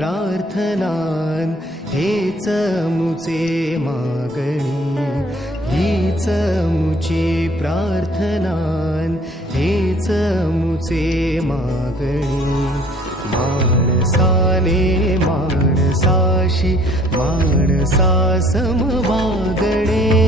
प्रार्थनान हेच मुचे मागणी, हीच मुची प्रार्थनान हेच मुचे मागणी. माणसाने माणसाशी माणसा सम वागणे,